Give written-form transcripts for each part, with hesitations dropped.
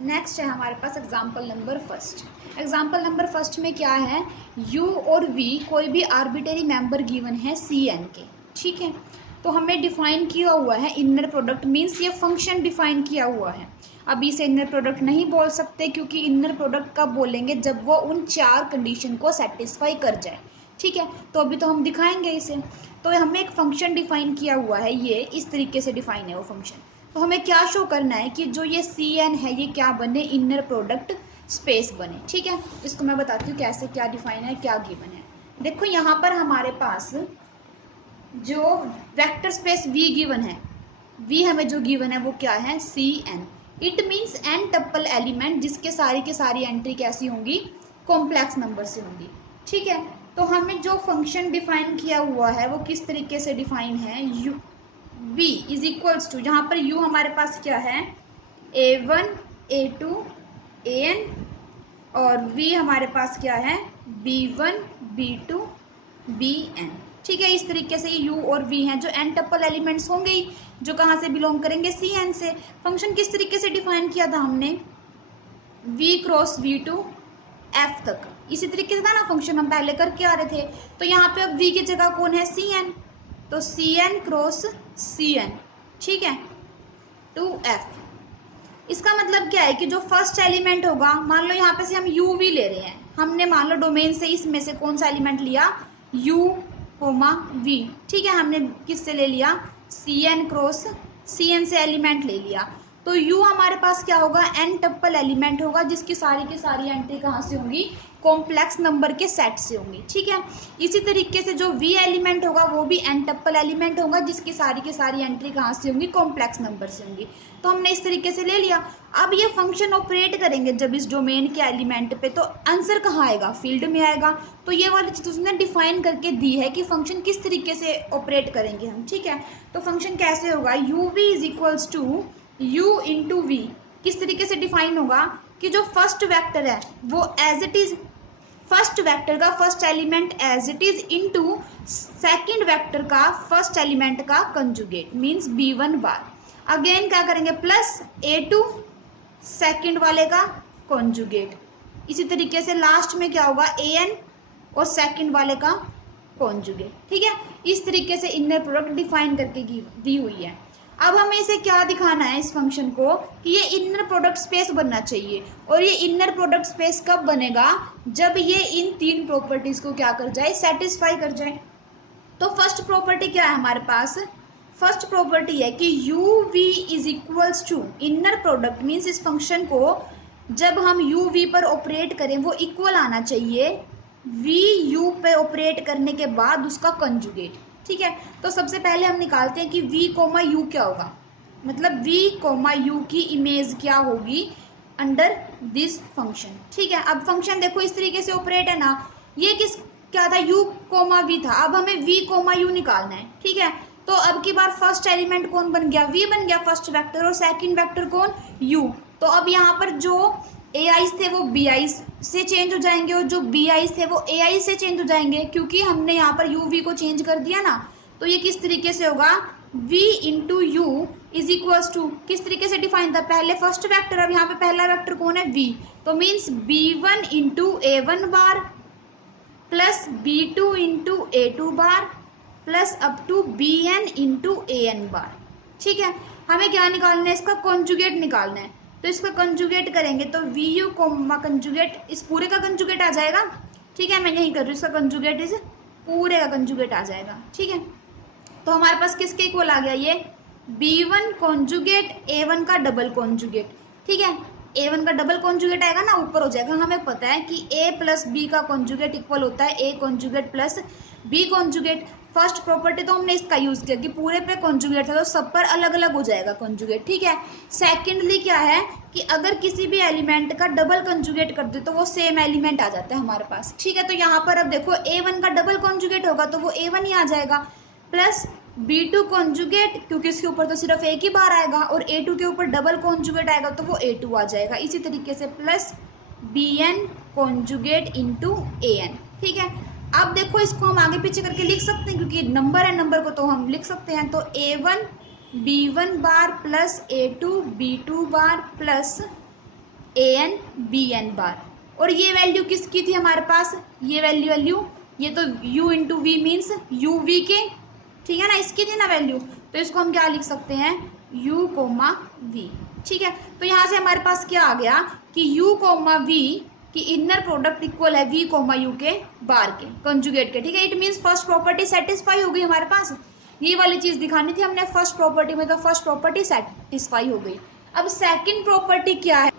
Next है हमारे पास example number first. Example number first में क्या है, u और v कोई भी आर्बिटरी मेंबर गिवन है Cn के, ठीक है। तो हमें डिफाइन किया हुआ है इनर प्रोडक्ट, मीन्स ये फंक्शन डिफाइन किया हुआ है। अभी इसे इनर प्रोडक्ट नहीं बोल सकते क्योंकि इनर प्रोडक्ट कब बोलेंगे, जब वो उन 4 कंडीशन को सेटिस्फाई कर जाए, ठीक है। तो अभी तो हम दिखाएंगे इसे। तो हमें एक फंक्शन डिफाइन किया हुआ है, ये इस तरीके से डिफाइन है वो फंक्शन। तो हमें क्या शो करना है कि जो ये Cn है ये क्या बने, इनर प्रोडक्ट स्पेस बने, ठीक है। इसको मैं बताती हूँ कैसे, क्या डिफाइन है, क्या गिवन है। देखो यहाँ पर हमारे पास जो वेक्टर स्पेस V गिवन है, V हमें जो गिवन है वो क्या है, Cn। It means n tuple element जिसके सारी की सारी एंट्री कैसी होंगी, कॉम्प्लेक्स नंबर से होंगी, ठीक है। तो हमें जो फंक्शन डिफाइन किया हुआ है वो किस तरीके से डिफाइन है, u v is equals to, जहाँ पर u हमारे पास क्या है, a1 a2 an, और v हमारे पास क्या है, b1 b2 bn, ठीक है। इस तरीके से ये u और v हैं जो n टप्पल एलिमेंट्स होंगे ही, जो कहाँ से बिलोंग करेंगे, Cn से। फंक्शन किस तरीके से डिफाइन किया था हमने, v क्रॉस v2 f तक, इसी तरीके से था ना फंक्शन, हम पहले करके आ रहे थे। तो यहाँ पे अब v की जगह कौन है, Cn, तो Cn क्रॉस Cn, ठीक है, टू f। इसका मतलब क्या है कि जो फर्स्ट एलिमेंट होगा, मान लो यहाँ पे से हम u v ले रहे हैं, हमने मान लो डोमेन से इसमें से कौन सा एलिमेंट लिया, u कोमा v, ठीक है। हमने किससे ले लिया, Cn क्रॉस Cn से एलिमेंट ले लिया। तो u हमारे पास क्या होगा, n टप्पल एलिमेंट होगा जिसकी सारी की सारी एंट्री कहाँ से होंगी, कॉम्प्लेक्स नंबर के सेट से होंगी, ठीक है। इसी तरीके से जो v एलिमेंट होगा वो भी n टप्पल एलिमेंट होगा जिसकी सारी की सारी एंट्री कहाँ से होंगी, कॉम्प्लेक्स नंबर से होंगी। तो हमने इस तरीके से ले लिया। अब ये फंक्शन ऑपरेट करेंगे जब इस डोमेन के एलिमेंट पे, तो आंसर कहाँ आएगा, फील्ड में आएगा। तो ये वाली चीज उसने डिफाइन करके दी है कि फंक्शन किस तरीके से ऑपरेट करेंगे हम, ठीक है। तो फंक्शन कैसे होगा, U V is equals to u into V, किस तरीके से डिफाइन होगा कि जो फर्स्ट वेक्टर है वो as it is, first vector का first element as it is into second vector का फर्स्ट एलिमेंट का conjugate, means b1 bar. Again क्या करेंगे, प्लस a2 सेकंड वाले का कंजुगेट। इसी तरीके से लास्ट में क्या होगा, an और सेकंड वाले का कंजुगेट, ठीक है। इस तरीके से इनर प्रोडक्ट डिफाइन करके दी हुई है। अब हमें इसे क्या दिखाना है, इस फंक्शन को, कि ये इनर प्रोडक्ट स्पेस बनना चाहिए। और ये इनर प्रोडक्ट स्पेस कब बनेगा, जब ये इन 3 प्रॉपर्टीज को क्या कर जाए, सेटिस्फाई कर जाए। तो फर्स्ट प्रॉपर्टी क्या है हमारे पास, फर्स्ट प्रॉपर्टी है कि U V is equals to, inner product means इस फंक्शन को जब हम यू वी पर ऑपरेट करें वो इक्वल आना चाहिए वी यू पे ऑपरेट करने के बाद उसका कंजुगेट, ठीक है। तो सबसे पहले हम निकालते हैं कि v कोमा यू क्या होगा, मतलब v कोमा यू की इमेज क्या होगी अंडर दिस फंक्शन, ठीक है। अब फंक्शन देखो इस तरीके से ऑपरेट है ना, ये किस क्या था, u कोमा v था, अब हमें v कोमा u निकालना है, ठीक है। तो अब की बार फर्स्ट एलिमेंट कौन बन गया, v बन गया फर्स्ट वेक्टर, और सेकंड वेक्टर कौन, u। तो अब यहाँ पर जो ai थे वो bi से चेंज हो जाएंगे और जो bi थे वो ai से चेंज हो जाएंगे, क्योंकि हमने यहाँ पर u v को चेंज कर दिया ना। तो ये किस तरीके से होगा, v into U is equals to, किस तरीके से डिफाइन था, पहले फर्स्ट वेक्टर, अब यहाँ पे पहला वेक्टर कौन है, v। तो means b1 into a1 bar plus b2 into a2 bar plus up to bn into an bar, ठीक है। हमें क्या निकालना है, इसका कंजुगेट निकालना है। तो इसका कंजुगेट करेंगे तो वी यू कोमा कंजुगेट, इस पूरे का कंजुगेट आ जाएगा, ठीक है। मैं यही कर रही हूँ, इसका कंजुगेट इस पूरे का कंजुगेट आ जाएगा, ठीक है। तो हमारे पास किसके इक्वल आ गया, ये b1 कॉन्जुगेट a1 का डबल कॉन्जुगेट, ठीक है। a1 का डबल कॉन्जुगेट आएगा ना, ऊपर हो जाएगा। हमें पता है कि a प्लस b का कॉन्जुगेट इक्वल होता है a conjugate plus b conjugate. First property तो हमने इसका यूज किया कि पूरे पे कॉन्जुगेट था तो सब पर अलग अलग हो जाएगा कॉन्जुगेट, ठीक है। सेकेंडली क्या है कि अगर किसी भी एलिमेंट का डबल कॉन्जुगेट कर दे तो वो सेम एलिमेंट आ जाता है हमारे पास, ठीक है। तो यहाँ पर अब देखो a1 का डबल कॉन्जुगेट होगा तो वो a1 ही आ जाएगा, प्लस b2 कॉन्जुगेट, क्योंकि इसके ऊपर तो सिर्फ एक ही बार आएगा, और a2 के ऊपर डबल कॉन्जुगेट आएगा तो वो a2 आ जाएगा। इसी तरीके से plus bn conjugate into an, ठीक है। अब देखो इसको हम आगे पीछे करके लिख सकते हैं क्योंकि नंबर है, नंबर को तो हम लिख सकते हैं। तो a1 b1 bar plus a2 b2 bar plus an bn बार। और ये वैल्यू किसकी थी हमारे पास, ये वैल्यू ये तो u into V means U V के, ठीक है ना, इसकी थी ना वैल्यू, तो इसको हम क्या लिख सकते हैं, u कोमा वी। ठीक है, तो यहाँ से हमारे पास क्या आ गया कि u कोमा वी की इनर प्रोडक्ट इक्वल है v कोमा u के बार के कंजुगेट के। ठीक है, it means first property satisfy हो गई हमारे पास, ये वाली चीज दिखानी थी हमने फर्स्ट प्रॉपर्टी में, तो फर्स्ट प्रॉपर्टी सेटिस्फाई हो गई। अब सेकंड प्रॉपर्टी क्या है,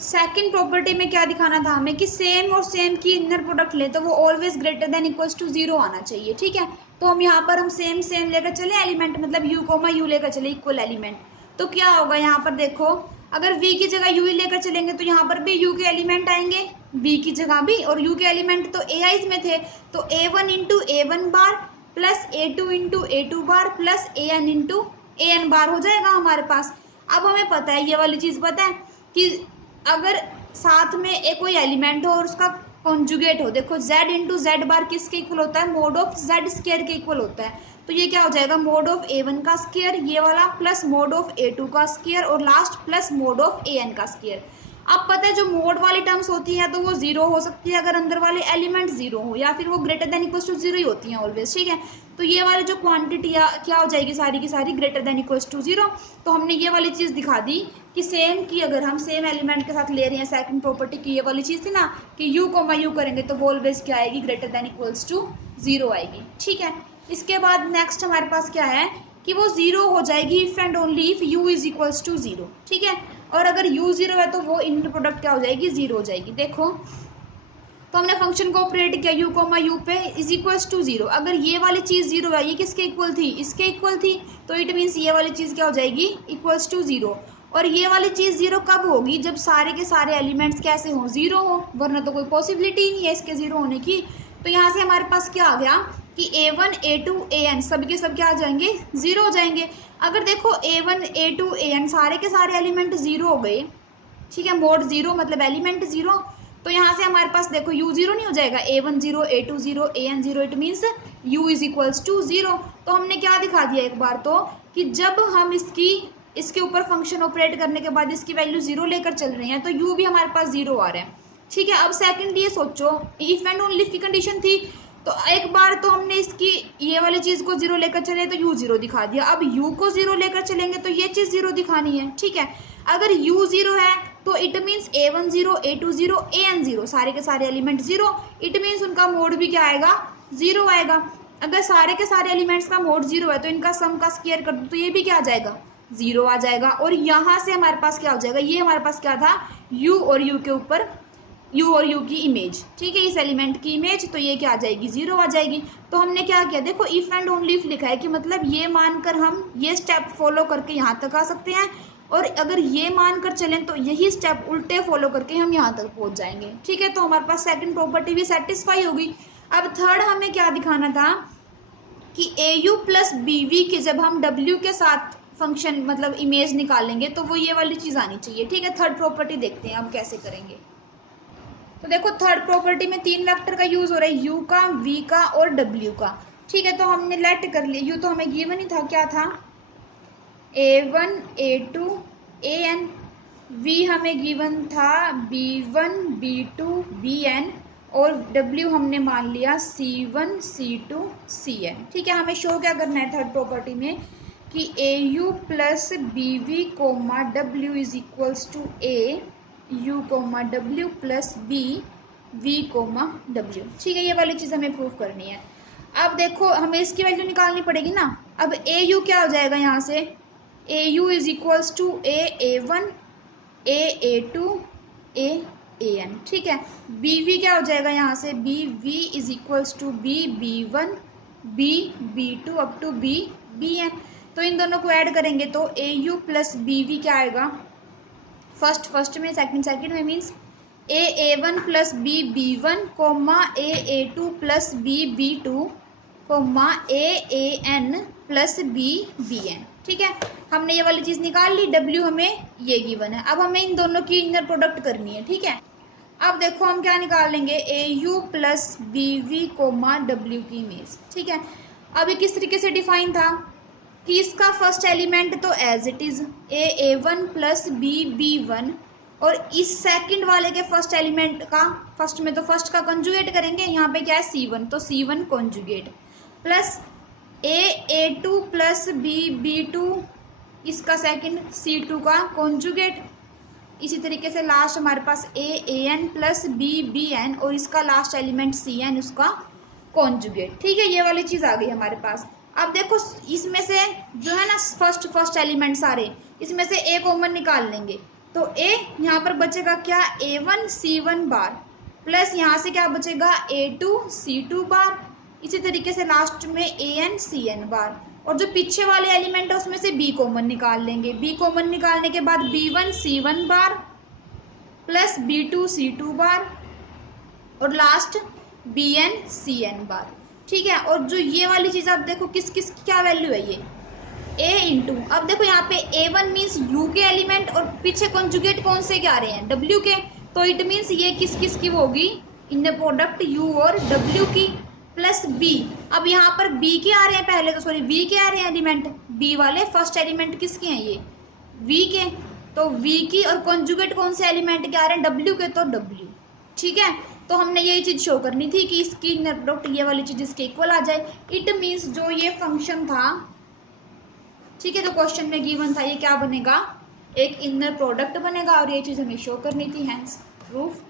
सेकंड प्रॉपर्टी में क्या दिखाना था हमें कि सेम और सेम की इनर प्रोडक्ट ले तो वो always greater than equals to zero आना चाहिए। ठीक है, तो हम यहाँ पर हम सेम सेम लेकर चले एलिमेंट, मतलब u कोमा u लेकर चले इक्वल एलिमेंट, तो क्या होगा यहाँ पर देखो, अगर v की जगह u लेकर चलेंगे तो यहाँ पर भी u के एलिमेंट आएंगे, b की जगह भी, और u के एलिमेंट तो ai's में थे, तो a1 into a1 bar plus a2 into a2 bar plus an into an बार हो जाएगा हमारे पास। अब हमें पता है, ये वाली चीज पता है कि अगर साथ में एक कोई एलिमेंट हो और उसका कॉन्जुगेट हो, देखो z इंटू जेड बार किसके इक्वल होता है, मोड ऑफ z स्क्वायर के इक्वल होता है, तो ये क्या हो जाएगा, मोड ऑफ a1 का स्क्वायर ये वाला प्लस मोड ऑफ a2 का स्क्वायर और last plus mode of an का स्क्वायर। अब पता है जो मोड वाली टर्म्स होती है तो वो जीरो हो सकती है अगर अंदर वाले एलिमेंट जीरो हो, या फिर वो greater than equals to zero ही होती हैं ऑलवेज। ठीक है, तो ये वाली जो क्वांटिटी क्या हो जाएगी, सारी की सारी greater than equals to zero. तो हमने ये वाली चीज दिखा दी कि सेम की अगर हम सेम एलिमेंट के साथ ले रहे हैं, सेकंड प्रॉपर्टी की ये वाली चीज थी ना कि u कोमा u करेंगे तो वो ऑलवेज क्या आएगी, greater than equals to zero आएगी। ठीक है, इसके बाद नेक्स्ट हमारे पास क्या है कि वो जीरो हो जाएगी if and only if u is equals to zero. ठीक है, और अगर u जीरो है तो वो इनर प्रोडक्ट क्या हो जाएगी, जीरो हो जाएगी। देखो तो हमने फंक्शन को ऑपरेट किया u कोमा u पे इज इक्वल्स टू जीरो, अगर ये वाली चीज जीरो है, ये किसके इक्वल थी, इसके इक्वल थी, तो इट मीन्स ये वाली चीज क्या हो जाएगी, इक्वल्स टू जीरो। और ये वाली चीज जीरो कब होगी, जब सारे के सारे एलिमेंट्स कैसे हो, जीरो हो, वरना तो कोई पॉसिबिलिटी ही नहीं है इसके जीरो होने की। तो यहाँ से हमारे पास क्या आ गया कि a1 a2 an सब के सब क्या आ जाएंगे, जीरो हो जाएंगे। अगर देखो a1 a2 an सारे के सारे एलिमेंट जीरो हो गए, ठीक है, मोड जीरो मतलब एलिमेंट जीरो, तो यहाँ से हमारे पास देखो u जीरो नहीं हो जाएगा, a1 zero a2 zero an zero, it means u is equals to zero. तो हमने क्या दिखा दिया एक बार तो कि जब हम इसके ऊपर फंक्शन ऑपरेट करने के बाद इसकी वैल्यू जीरो लेकर चल रहे हैं तो u भी हमारे पास जीरो आ रहा है। ठीक है, अब सेकंड ये सोचो इफ एंड ओनली की कंडीशन थी, तो एक बार तो हमने इसकी ये वाली चीज को जीरो लेकर चले तो u जीरो दिखा दिया, अब u को जीरो लेकर चलेंगे तो ये चीज जीरो दिखानी है। ठीक है, अगर u जीरो है तो it means a1 zero a2 zero an zero, सारे के सारे एलिमेंट जीरो, इट मीन्स उनका मोड भी क्या आएगा, जीरो आएगा। अगर सारे के सारे एलिमेंट्स का मोड जीरो है तो इनका सम का स्क्वायर कर दो तो ये भी क्या आ जाएगा, जीरो आ जाएगा। और यहाँ से हमारे पास क्या हो जाएगा, ये हमारे पास क्या था, u और u के ऊपर u और u की इमेज, ठीक है, इस एलिमेंट की इमेज, तो ये क्या आ जाएगी, जीरो आ जाएगी। तो हमने क्या किया, देखो इफ एंड ओनली इफ लिखा है कि मतलब ये मानकर हम ये स्टेप फॉलो करके यहाँ तक आ सकते हैं, और अगर ये मानकर चलें तो यही स्टेप उल्टे फॉलो करके हम यहाँ तक पहुँच जाएंगे। ठीक है, तो हमारे पास सेकंड प्रॉपर्टी भी सेटिस्फाई होगी। अब थर्ड हमें क्या दिखाना था कि au प्लस bv की जब हम w के साथ फंक्शन मतलब इमेज निकालेंगे तो वो ये वाली चीज आनी चाहिए। ठीक है, थर्ड प्रॉपर्टी देखते हैं हम कैसे करेंगे। तो देखो थर्ड प्रॉपर्टी में तीन वेक्टर का यूज हो रहा है, u का, v का और w का। ठीक है, तो हमने लेट कर लिया, u तो हमें गिवन ही था, क्या था, a1 a2 an, v हमें गिवन था b1 b2 bn, और w हमने मान लिया c1 c2 cn। ठीक है, हमें शो क्या करना है थर्ड प्रॉपर्टी में कि au plus bv comma w is equals to a u comma w plus b v comma w। ठीक है, ये वाली चीज़ हमें प्रूव करनी है। अब देखो हमें इसकी वैल्यू निकालनी पड़ेगी ना। अब ए यू क्या हो जाएगा, यहाँ से A U is equals to a1 a2 an। ठीक है, बी वी क्या हो जाएगा, यहाँ से B V is equals to b1 b2 up to bn। तो इन दोनों को ऐड करेंगे तो A U plus B V क्या आएगा, फर्स्ट में सेकंड में means a1 plus b1 comma a2 plus b2 comma an plus bn। ठीक है, हमने ये वाली चीज निकाल ली, w हमें ये गिवन है। अब हमें इन दोनों की इनर प्रोडक्ट करनी है। ठीक है, अब देखो हम क्या निकाल लेंगे, au plus bv comma w की इमेज। ठीक है, अब ये किस तरीके से डिफाइन था कि इसका फर्स्ट एलिमेंट तो as it is a1 plus b1 और इस सेकंड वाले के फर्स्ट एलिमेंट का, फर्स्ट में तो फर्स्ट का कंजुगेट करेंगे, यहाँ पे क्या है C1, तो C1 conjugate plus A2 plus B2 इसका सेकंड C2 का कंजुगेट। इसी तरीके से लास्ट हमारे पास AN प्लस BN और इसका लास्ट एलिमेंट CN उसका कॉन्जुगेट। ठीक है, ये वाली चीज आ गई हमारे पास। अब देखो इसमें से जो है ना फर्स्ट एलिमेंट सारे, इसमें से A कॉमन निकाल लेंगे, तो A यहाँ पर बचेगा क्या, A1 C1 बार प्लस यहाँ से क्या बचेगा A2 C2 बार। इसी तरीके से लास्ट में AN CN बार, और जो पीछे वाले एलिमेंट है उसमें से B कॉमन निकाल लेंगे। B कॉमन निकालने के बाद B1 C1 बार प्लस B2 C2 बार और लास्ट BN CN बार। ठीक है, और जो ये वाली चीज आप देखो किस किस की क्या वैल्यू है, ये A इंटू, अब देखो यहाँ पे A1 मीन्स U के एलिमेंट और पीछे कॉन्जुगेट कौन से क्या आ रहे हैं, W के, तो इट मीन्स ये किस किस की होगी, इन द प्रोडक्ट U और W की, प्लस B। अब यहाँ पर B के आ रहे हैं पहले, तो सॉरी V के आ रहे हैं एलिमेंट, B वाले फर्स्ट एलिमेंट किसके हैं, ये V के, तो V की, और कॉन्जुगेट कौन से एलिमेंट के आ रहे हैं, W के, तो W। ठीक है, तो हमने यही चीज शो करनी थी कि इसकी इनर प्रोडक्ट ये वाली चीज इसके इक्वल आ जाए। इट मीन्स जो ये फंक्शन था, ठीक है, जो क्वेश्चन में गिवन था, ये क्या बनेगा, एक इनर प्रोडक्ट बनेगा, और ये चीज हमें शो करनी थी, हैंस प्रूफ